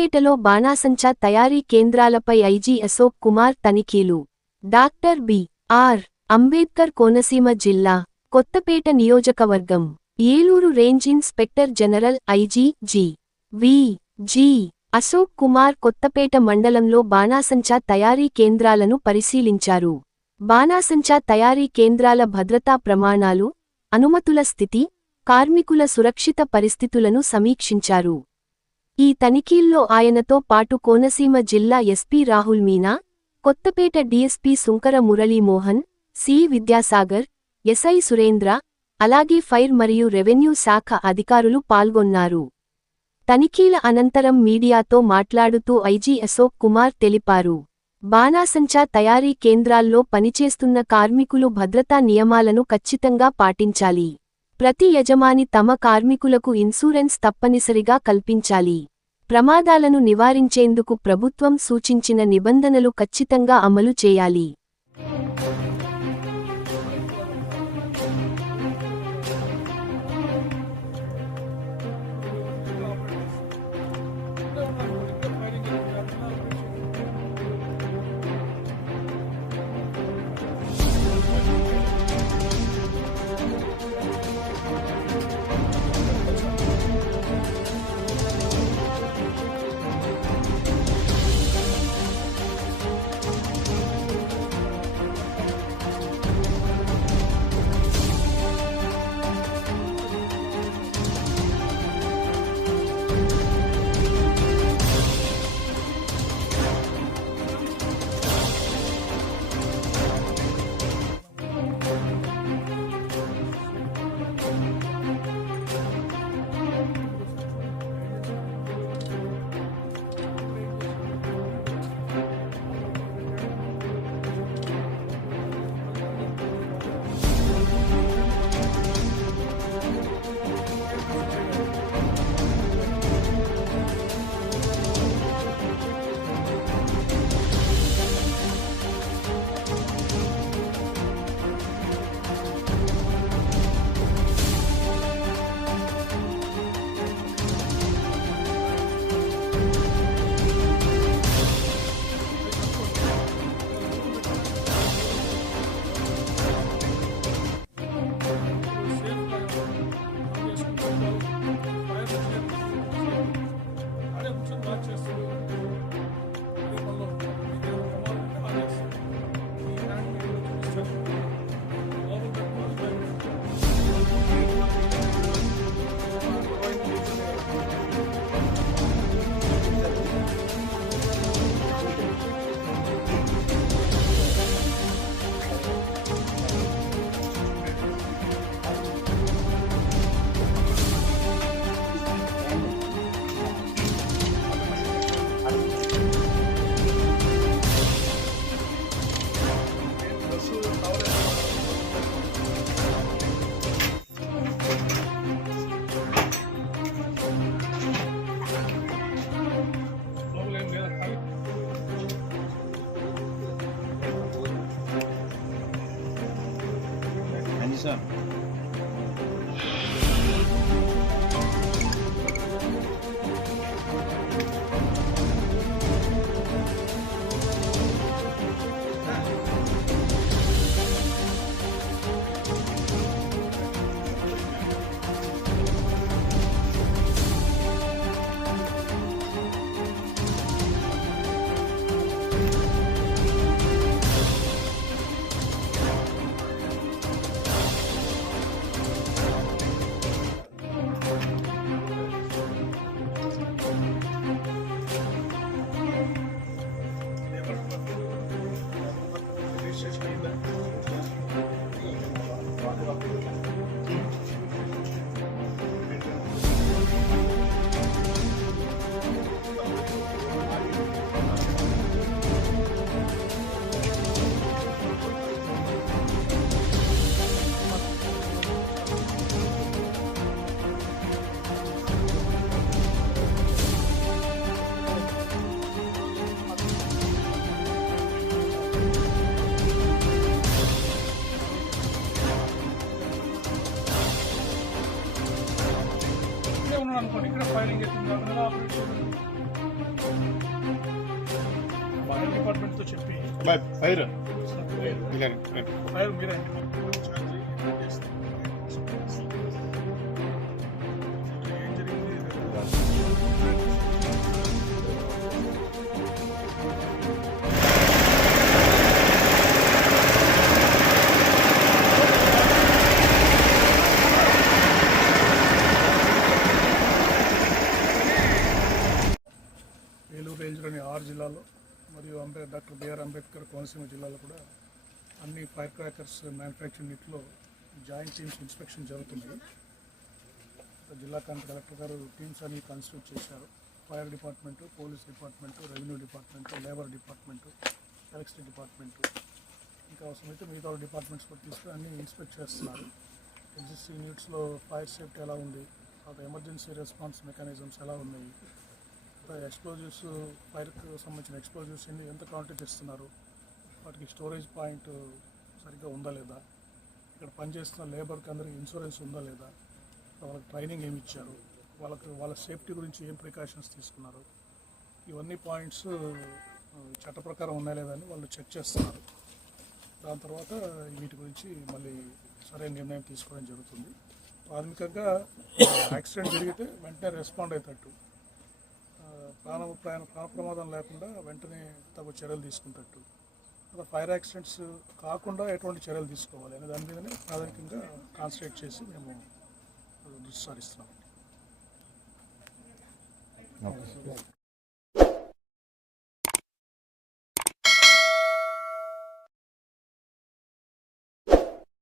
కొత్తపేటలో బాణాసంచా తయారీ కేంద్రాలపై ఐజీ అశోక్ కుమార్ తనిఖీలు. Doctor B.R.. అంబేద్కర్ కోనసీమ జిల్లా కొత్తపేట నియోజకవర్గం Eluru range inspector general IG G. Ashok Kumar Kothapeta మండలంలో బాణాసంచా తయారీ కేంద్రాలను పరిశీలించారు. బాణాసంచా తయారీ కేంద్రాల భద్రతా ప్రమాణాలు, అనుమతుల స్థితి, కార్మికుల సురక్షిత పరిస్థితులను సమీక్షించారు. ఈ తనిఖీల్లో ఆయనతో పాటు కోనసీమ జిల్లా SP Rahul Meena, Kothapeta DSP Sunkara Muralimohan, C. Vidyasagar, SI Surendra, అలాగే ఫైర్ మరియు రెవెన్యూ శాఖ అధికారులు పాల్గొన్నారు. తనిఖీల అనంతరం మీడియాతో మాట్లాడుతూ ఐజీ అశోక్ కుమార్ తెలిపారు. బాణాసంచా తయారీ కేంద్రాల్లో పనిచేస్తున్న కార్మికులు భద్రతా నియమాలను ఖచ్చితంగా పాటించాలి. ప్రతి యజమాని తమ కార్మికులకు ఇన్సూరెన్స్ తప్పనిసరిగా కల్పించాలి. ప్రమాదాలను నివారించేందుకు ప్రభుత్వం సూచించిన నిబంధనలు ఖచ్చితంగా అమలు చేయాలి. Sir. అనుకోండి ఇక్కడ ఫైలింగ్ చేస్తుంది ఫైర్ ఫైర్ మీరే ఏం జరిగింది? ఏలూరు రేంజ్లోని 6 జిల్లాల్లో మరియు డాక్టర్ బిఆర్ అంబేద్కర్ కోనసీమ జిల్లాలో కూడా అన్ని ఫైర్ క్రాకర్స్ మ్యానుఫ్యాక్చరింగ్ యూనిట్లో జాయింట్ టీమ్స్ ఇన్స్పెక్షన్ జరుగుతుంది. జిల్లా కలెక్టర్ గారు టీమ్స్ అన్ని కాన్స్టిట్యూట్ చేశారు. Fire department, police department, revenue department, labour department, electricity department, ఇంకా అవసరమైతే మిగతా డిపార్ట్మెంట్స్ కూడా తీసుకుని అన్నీ ఇన్స్పెక్ట్ చేస్తున్నారు. ఎగ్జిస్టింగ్ యూనిట్స్లో ఫైర్ సేఫ్టీ ఎలా ఉంది, తర్వాత ఎమర్జెన్సీ రెస్పాన్స్ మెకానిజమ్స్ ఎలా ఉన్నాయి, ఎక్స్ప్లోజివ్స్ ఫైర్కి సంబంధించిన ఎక్స్ప్లోజివ్స్ ఎంత క్వాంటిటీ ఇస్తున్నారు, వాటికి స్టోరేజ్ పాయింట్ సరిగ్గా ఉందా లేదా, ఇక్కడ పనిచేస్తున్న లేబర్కి అందరికీ ఇన్సూరెన్స్ ఉందా లేదా, వాళ్ళకి ట్రైనింగ్ ఏమి ఇచ్చారు, వాళ్ళ సేఫ్టీ గురించి ఏం ప్రికాషన్స్ తీసుకున్నారు, ఇవన్నీ పాయింట్స్ చట్ట ప్రకారం ఉన్నాయా లేదని వాళ్ళు చెక్ చేస్తున్నారు. దాని తర్వాత వీటి గురించి మళ్ళీ సరైన నిర్ణయం తీసుకోవడం జరుగుతుంది. ప్రాథమికంగా యాక్సిడెంట్ జరిగితే వెంటనే రెస్పాండ్ అయ్యేటట్టు, ప్రాణ ప్రమాదం లేకుండా వెంటనే తగు చర్యలు తీసుకునేటట్టు, అలా ఫైర్ యాక్సిడెంట్స్ కాకుండా ఎటువంటి చర్యలు తీసుకోవాలి అనే దాని మీదనే ప్రాథమికంగా కాన్సన్ట్రేట్ చేసి మేము దృష్టి సారిస్తున్నాం.